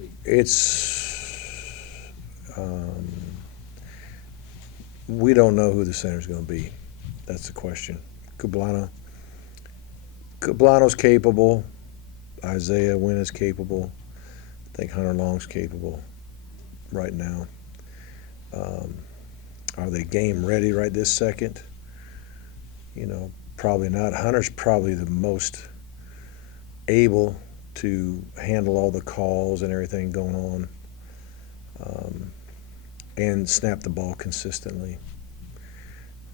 week? We don't know who the center's going to be. That's the question. Cablano's capable. Isaiah Wynn is capable. I think Hunter Long's capable right now. Are they game ready right this second? Probably not. Hunter's probably the most able to handle all the calls and everything going on, and snap the ball consistently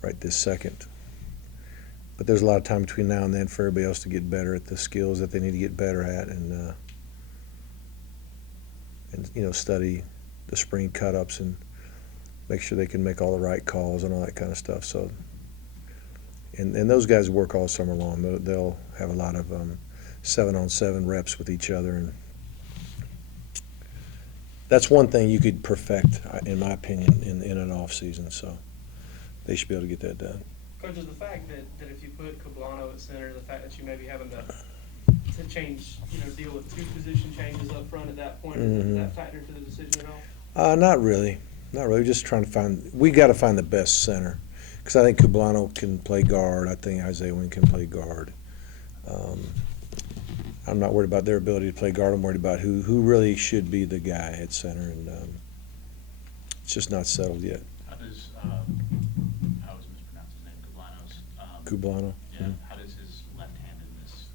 right this second. But there's a lot of time between now and then for everybody else to get better at the skills that they need to get better at, and study the spring cut-ups and make sure they can make all the right calls and all that kind of stuff. So, and those guys work all summer long. They'll have a lot of 7-on-7 reps with each other, and that's one thing you could perfect, in my opinion, in an off season. So they should be able to get that done. Coach, is the fact that if you put Cablano at center, the fact that you may be having to change, deal with two position changes up front at that point, does that factor into the decision at all? Not really. Not really. Just trying to we got to find the best center, because I think Cablano can play guard. I think Isaiah Wynn can play guard. I'm not worried about their ability to play guard. I'm worried about who really should be the guy at center, and it's just not settled yet. How does I always mispronounce his name, Cablano. Yeah. Mm-hmm. How does his left-handedness?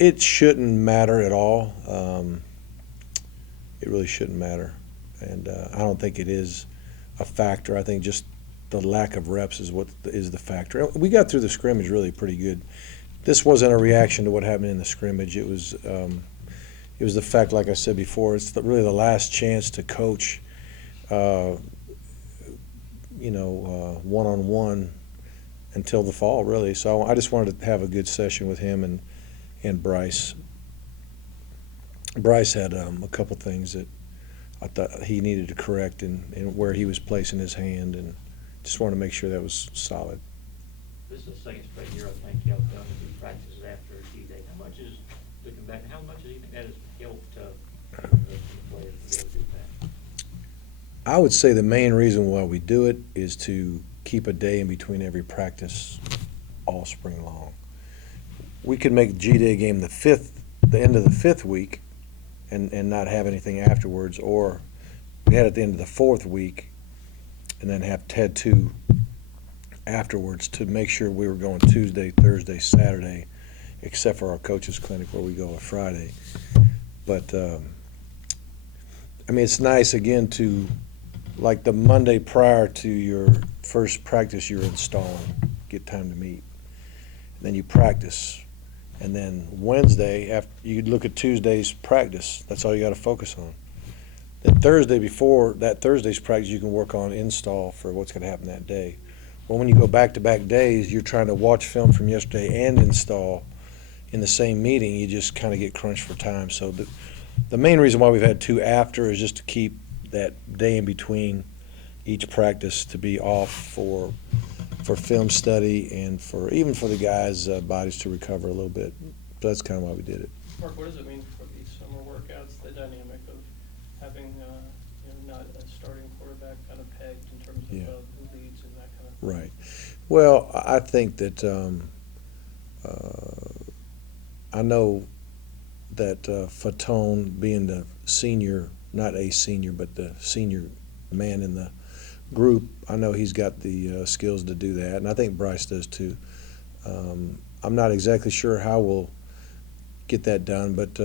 It shouldn't matter at all. It really shouldn't matter, and I don't think it is a factor. I think just the lack of reps is what is the factor. We got through the scrimmage really pretty good. This wasn't a reaction to what happened in the scrimmage. It was the fact, like I said before, it's really the last chance to coach, one-on-one until the fall, really. So I just wanted to have a good session with him and Bryce. Bryce had a couple things that I thought he needed to correct in where he was placing his hand, and just wanted to make sure that was solid. This is the second straight year, I think, y'all done the practices after G-Day. How much is, looking back, how much do you think that has helped the players to be able to do that? I would say the main reason why we do it is to keep a day in between every practice all spring long. We could make the G-Day game the end of the fifth week and not have anything afterwards, or we had it at the end of the fourth week and then had two afterwards to make sure we were going Tuesday, Thursday, Saturday, except for our coaches clinic where we go on Friday. But it's nice again to, like, the Monday prior to your first practice, you're installing, get time to meet, and then you practice, and then Wednesday after you look at Tuesday's practice. That's all you got to focus on. Then Thursday, before that Thursday's practice, you can work on install for what's going to happen that day. Well, when you go back-to-back days, you're trying to watch film from yesterday and install in the same meeting. You just kind of get crunched for time. So the main reason why we've had two after is just to keep that day in between each practice to be off for film study and even for the guys' bodies to recover a little bit. So that's kind of why we did it. Mark, what does it mean for these summer workouts, the dynamic of having not a starting quarterback kind of pegged in terms of Yeah. who leads and that kind of thing? Right. Well, I think that I know that Fatone, being the senior, not a senior, but the senior man in the group, I know he's got the skills to do that, and I think Bryce does too. I'm not exactly sure how we'll get that done, but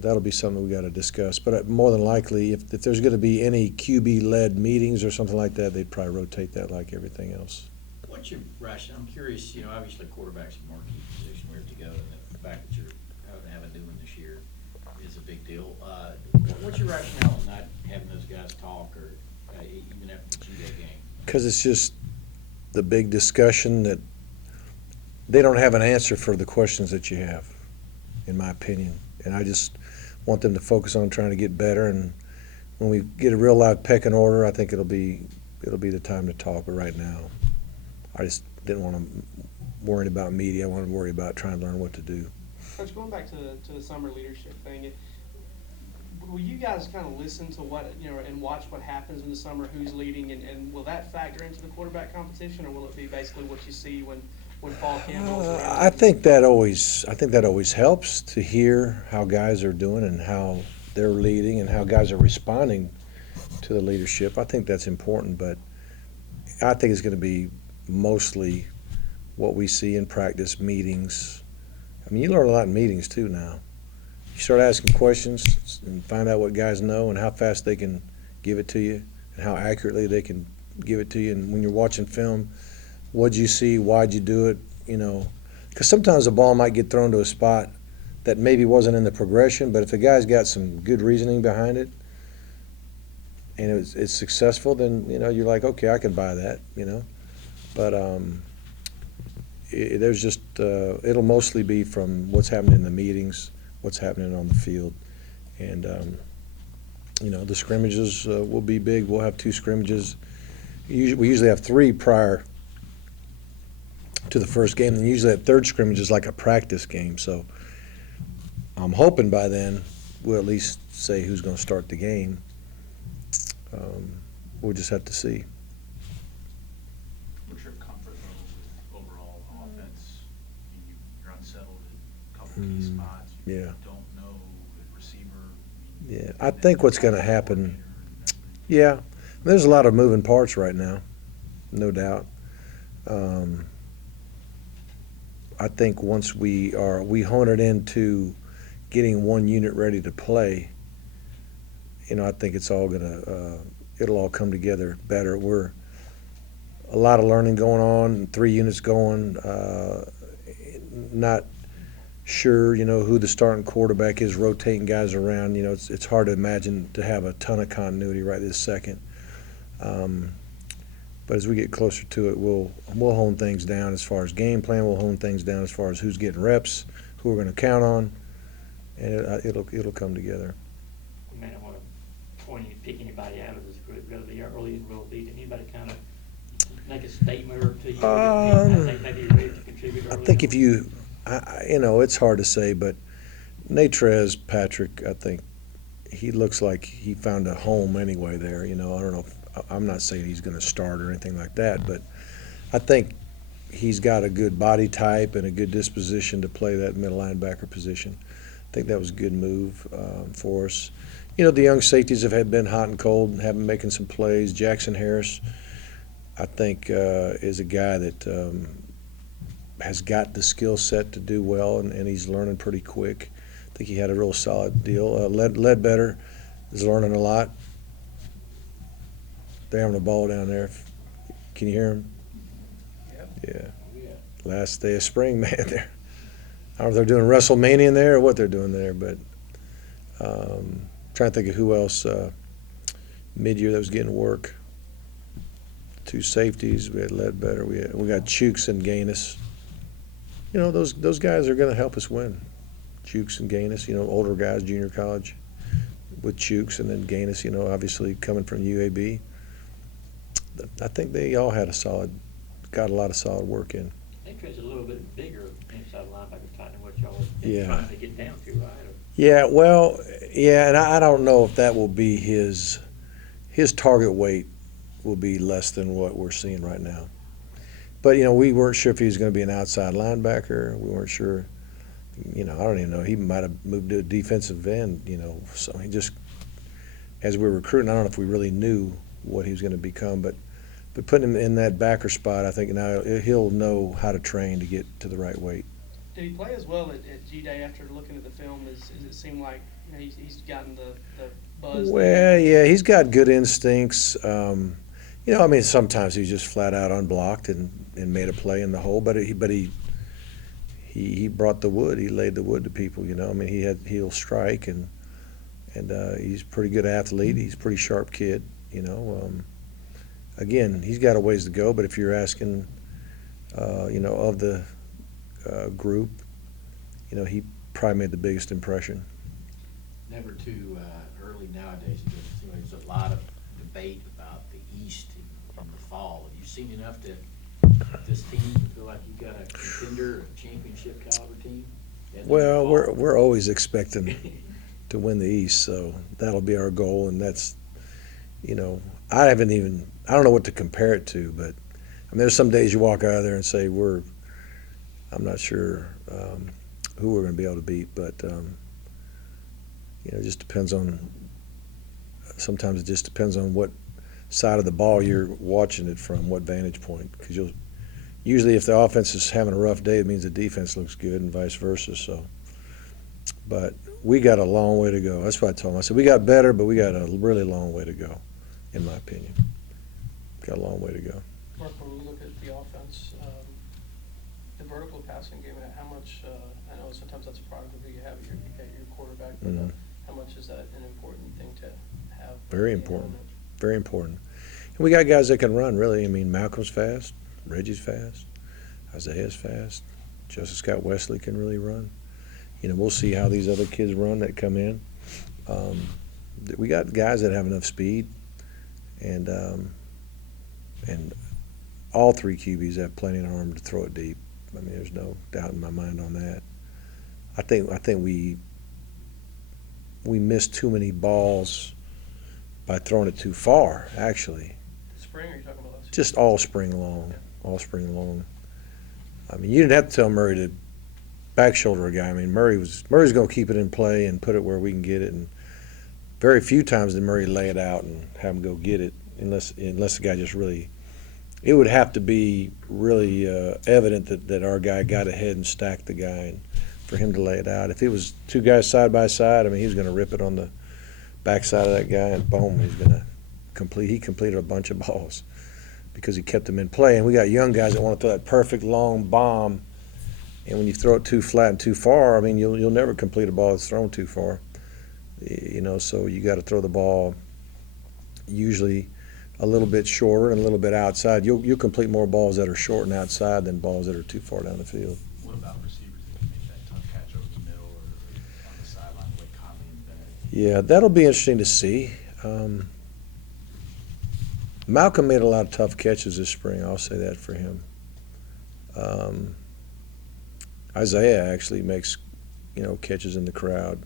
that'll be something we got to discuss. But more than likely, if there's going to be any QB-led meetings or something like that, they'd probably rotate that like everything else. What's your rationale? I'm curious, obviously quarterback's a marquee position where to go, and the fact that you're having a new one this year is a big deal. What's your rationale in not having those guys talk or even after the G-Day game? Because it's just the big discussion that they don't have an answer for the questions that you have, in my opinion. And I just want them to focus on trying to get better. And when we get a real live pecking order, I think it'll be the time to talk. But right now, I just didn't want to worry about media. I wanted to worry about trying to learn what to do. Coach, going back to the summer leadership thing, will you guys kind of listen to what, and watch what happens in the summer, who's leading, and will that factor into the quarterback competition, or will it be basically what you see when fall camp rolls around? I think that always helps to hear how guys are doing and how they're leading and how guys are responding to the leadership. I think that's important, but I think it's going to be mostly what we see in practice, meetings. I mean, you learn a lot in meetings too now. You start asking questions and find out what guys know and how fast they can give it to you and how accurately they can give it to you. And when you're watching film, what'd you see? Why'd you do it? Because sometimes the ball might get thrown to a spot that maybe wasn't in the progression, but if the guy's got some good reasoning behind it and it's successful, then, you're like, okay, I can buy that, But there's just, it'll mostly be from what's happening in the meetings, what's happening on the field. And, the scrimmages will be big. We'll have 2 scrimmages. We usually have 3 prior to the first game, and usually that third scrimmage is like a practice game. So I'm hoping by then we'll at least say who's going to start the game. We'll just have to see. What's your comfort level with overall offense? You're unsettled at a couple key spots. You Yeah. don't know the receiver. Yeah, I think what's going to happen. Yeah, there's a lot of moving parts right now, no doubt. I think once we hone it into getting one unit ready to play, I think it's all it'll all come together better. We're a lot of learning going on, 3 units going, not sure, who the starting quarterback is, rotating guys around. It's hard to imagine to have a ton of continuity right this second. But as we get closer to it, we'll hone things down as far as game plan. We'll hone things down as far as who's getting reps, who we're going to count on, and it'll come together. I mean, I want to pick anybody out of this group, relatively early and real lead. Anybody kind of make a statement or two? I think maybe you're ready to contribute early. I think if you, it's hard to say, but Natrez Patrick, I think he looks like he found a home anyway there. I don't know. I'm not saying he's going to start or anything like that, but I think he's got a good body type and a good disposition to play that middle linebacker position. I think that was a good move for us. The young safeties have been hot and cold and have been making some plays. Jackson Harris, I think, is a guy that has got the skill set to do well, and he's learning pretty quick. I think he had a real solid deal. Ledbetter is learning a lot. They're having a ball down there. Can you hear him? Yep. Yeah. Last day of spring, man. I don't know if they're doing WrestleMania in there or what they're doing there, but trying to think of who else mid-year that was getting work. 2 safeties. We had Ledbetter. We got Chukes and Gaines. Those guys are going to help us win. Chukes and Gaines, older guys, junior college, with Chukes, and then Gaines, obviously coming from UAB. I think they all got a lot of solid work in. Natrez a little bit bigger inside linebacker type than what y'all Yeah. trying to get down to, right? Yeah, well, and I don't know if that will be his target weight will be less than what we're seeing right now. But, we weren't sure if he was going to be an outside linebacker. We weren't sure, I don't even know. He might have moved to a defensive end, So he just, as we were recruiting, I don't know if we really knew what he was going to become. But putting him in that backer spot, I think now he'll know how to train to get to the right weight. Did he play as well at G-Day after looking at the film? Does it seem like he's gotten the buzz? Well, yeah, he's got good instincts. Sometimes he's just flat out unblocked and made a play in the hole, but he brought the wood. He laid the wood to people. He'll strike and he's a pretty good athlete. He's a pretty sharp kid. Again, he's got a ways to go, but if you're asking, of the group, he probably made the biggest impression. Never too early nowadays. There's a lot of debate about the East in the fall. Have you seen enough to this team feel like you got a contender, a championship caliber team? in the Well, fall. we're always expecting to win the East, so that'll be our goal, and that's, you know, I don't know what to compare it to, but I mean, there's some days you walk out of there and say I'm not sure who we're going to be able to beat, but you know, it just depends on. Sometimes it just depends on what side of the ball you're watching it from, what vantage point, because usually if the offense is having a rough day, it means the defense looks good, and vice versa. So, but we got a long way to go. That's what I told him. I said we got better, but we got a really long way to go, in my opinion. Got a long way to go. Mark, when you look at the offense, the vertical passing game, how much, I know sometimes that's a product of who you have at your quarterback, but Mhm. how much is that an important thing to have? Very in the important. element? Very important. And we got guys that can run, really. I mean, Malcolm's fast, Reggie's fast, Isaiah's fast, Joseph Scott Wesley can really run. You know, we'll see how these other kids run that come in. We got guys that have enough speed, and all three QBs have plenty of arm to throw it deep. I mean, there's no doubt in my mind on that. I think we missed too many balls by throwing it too far, actually. Spring, or are you talking about last year? Just all spring long, all spring long. I mean, you didn't have to tell Murray to back shoulder a guy. I mean, Murray's going to keep it in play and put it where we can get it. And very few times did Murray lay it out and have him go get it, unless the guy just really. It would have to be really evident that our guy got ahead and stacked the guy, and for him to lay it out. If it was two guys side by side, I mean, he was going to rip it on the backside of that guy, and boom, he's going to complete. He completed a bunch of balls because he kept them in play. And we got young guys that want to throw that perfect long bomb, and when you throw it too flat and too far, I mean, you'll never complete a ball that's thrown too far. You know, so you got to throw the ball usually a little bit shorter and a little bit outside. You'll complete more balls that are short and outside than balls that are too far down the field. What about receivers that can make that tough catch over the middle or on the sideline the way Conley and Bennett? Yeah, that'll be interesting to see. Malcolm made a lot of tough catches this spring. I'll say that for him. Isaiah actually makes, catches in the crowd.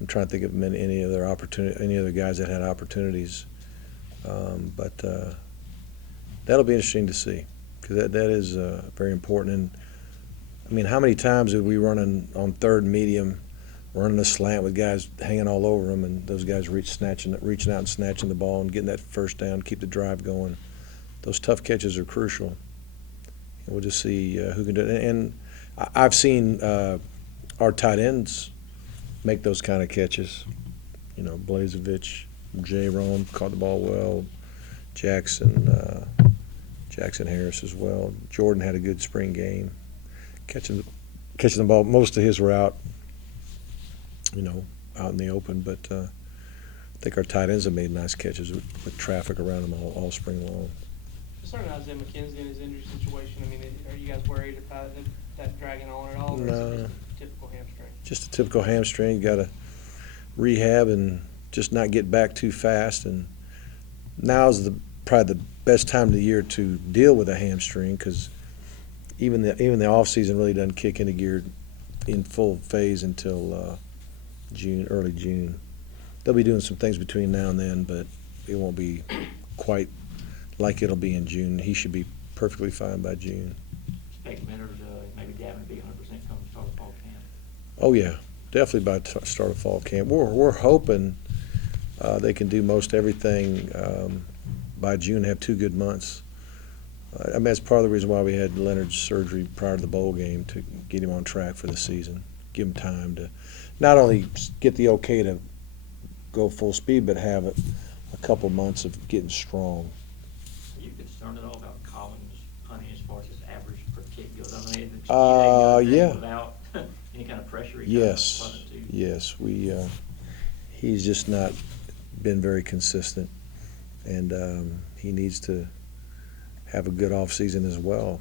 I'm trying to think of any other guys that had opportunities. But that'll be interesting to see, because that is very important. And I mean, how many times did we run on third and medium, running a slant with guys hanging all over them, and those guys reaching out and snatching the ball and getting that first down, keep the drive going. Those tough catches are crucial. And we'll just see who can do it. And I've seen our tight ends make those kind of catches. Blazevich, J. Rome caught the ball well. Jackson Harris as well. Jordan had a good spring game, catching the ball. Most of his were out in the open. But I think our tight ends have made nice catches with traffic around them all spring long. Concerning Isaiah McKenzie and his injury situation, I mean, are you guys worried about that dragging on at all, or No. is it just a typical hamstring? Just a typical hamstring. You got to rehab and just not get back too fast. And now's probably the best time of the year to deal with a hamstring, because even the off season really doesn't kick into gear in full phase until early June. They'll be doing some things between now and then, but it won't be quite like it'll be in June. He should be perfectly fine by June. Expect Leonard, maybe Gavin to be 100% come start of fall camp. Oh yeah, definitely by start of fall camp. We're hoping they can do most everything by June. Have 2 good months. I mean, that's part of the reason why we had Leonard's surgery prior to the bowl game, to get him on track for the season. Give him time to not only get the okay to go full speed, but have a couple months of getting strong. Are you concerned at all about Collins punting as far as his average per kick goes? I mean, Yeah. Without any kind of pressure. Yes, he's just not been very consistent, and he needs to have a good off season as well.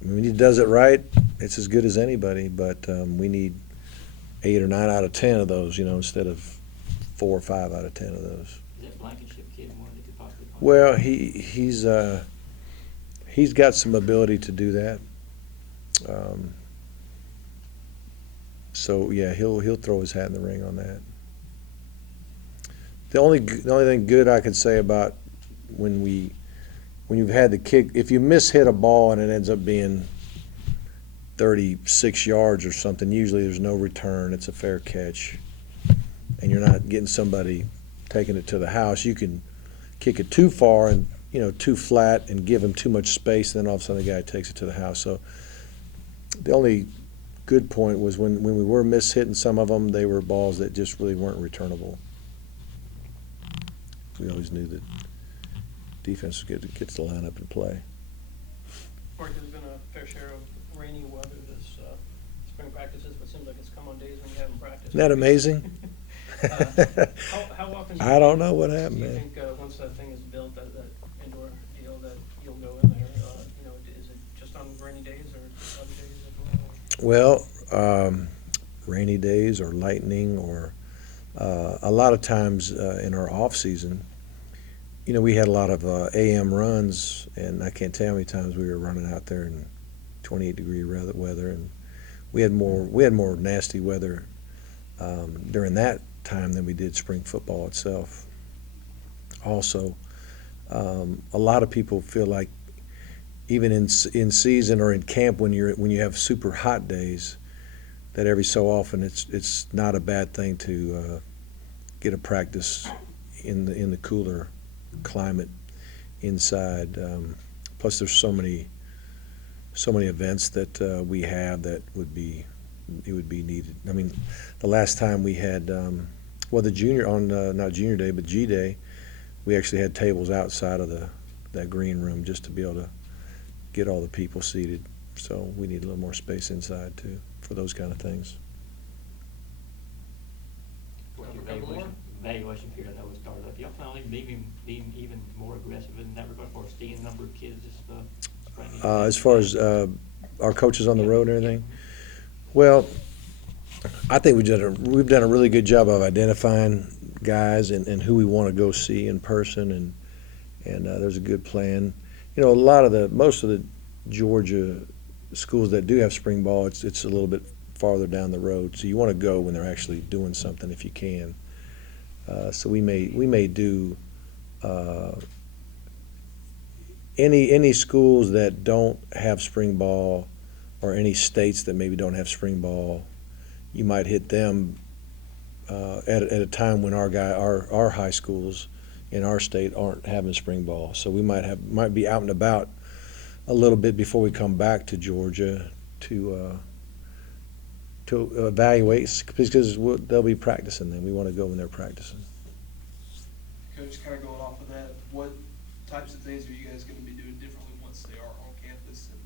When he does it right, it's as good as anybody, but we need 8 or 9 out of 10 of those, instead of 4 or 5 out of 10 of those. Is that Blankenship kid one that could possibly punt? Well, he's got some ability to do that. So, yeah, he'll throw his hat in the ring on that. The only thing good I could say about when you've had the kick, if you hit a ball and it ends up being 36 yards or something, usually there's no return. It's a fair catch. And you're not getting somebody taking it to the house. You can kick it too far and, too flat and give him too much space, and then all of a sudden the guy takes it to the house. So the only good point was when we were hitting some of them, they were balls that just really weren't returnable. We always knew that defense would get to line up and play. Mark, there's been a fair share of rainy weather this spring practices, but it seems like it's come on days when you haven't practiced. Isn't that amazing? How often? I don't know what happened, Do you man. think once that thing is built, that indoor deal, that you'll go in there? Is it just on rainy days or other days as well? Well, rainy days or lightning or a lot of times in our off season, we had a lot of AM runs, and I can't tell you how many times we were running out there in 28-degree weather, and we had more nasty weather during that time than we did spring football itself. Also, a lot of people feel like even in season or in camp when you have super hot days, that every so often it's not a bad thing to get a practice in the cooler climate inside. Plus, there's so many events that we have that would be needed. I mean, the last time we had the junior on not junior day but G Day, we actually had tables outside of that green room just to be able to get all the people seated. So we need a little more space inside too for those kind of things. What's your evaluation period that was started up? Y'all plan on being even more aggressive in that regard for seeing number of kids this spring? As far as our coaches on the road and everything, well, I think we've done a really good job of identifying guys and who we want to go see in person, and there's a good plan. Most of the Georgia schools that do have spring ball, it's a little bit farther down the road, so you want to go when they're actually doing something if you can. So we may do any schools that don't have spring ball, or any states that maybe don't have spring ball. You might hit them at a time when our high schools in our state aren't having spring ball. So we might be out and about a little bit before we come back to Georgia to evaluate, because they'll be practicing then. We want to go when they're practicing. Coach, kind of going off of that, what types of things are you guys going to be doing differently once they are on campus and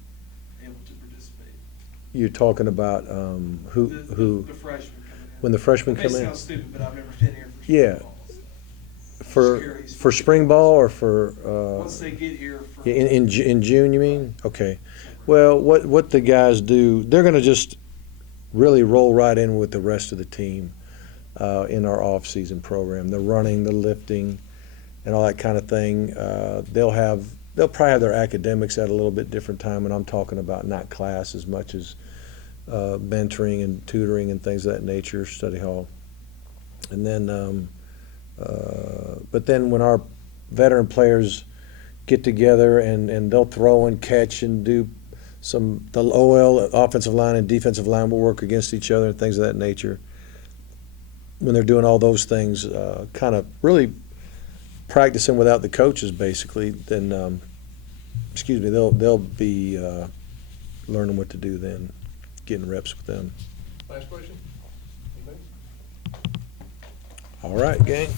able to participate? You're talking about who The freshmen coming in. when the freshmen It come may in? sound stupid, but I've never been here for Yeah. spring ball, so. For Curious. for spring ball or for Once they get here for. in June, you mean? Okay. Well, what the guys do, they're going to just really roll right in with the rest of the team in our off-season program. The running, the lifting, and all that kind of thing. They'll probably have their academics at a little bit different time, and I'm talking about not class as much as mentoring and tutoring and things of that nature, study hall. And then, but then when our veteran players get together and they'll throw and catch and do the OL, offensive line and defensive line, will work against each other and things of that nature. When they're doing all those things, kind of really practicing without the coaches, basically, then, they'll be learning what to do then, getting reps with them. Last question? Anybody? All right, gang.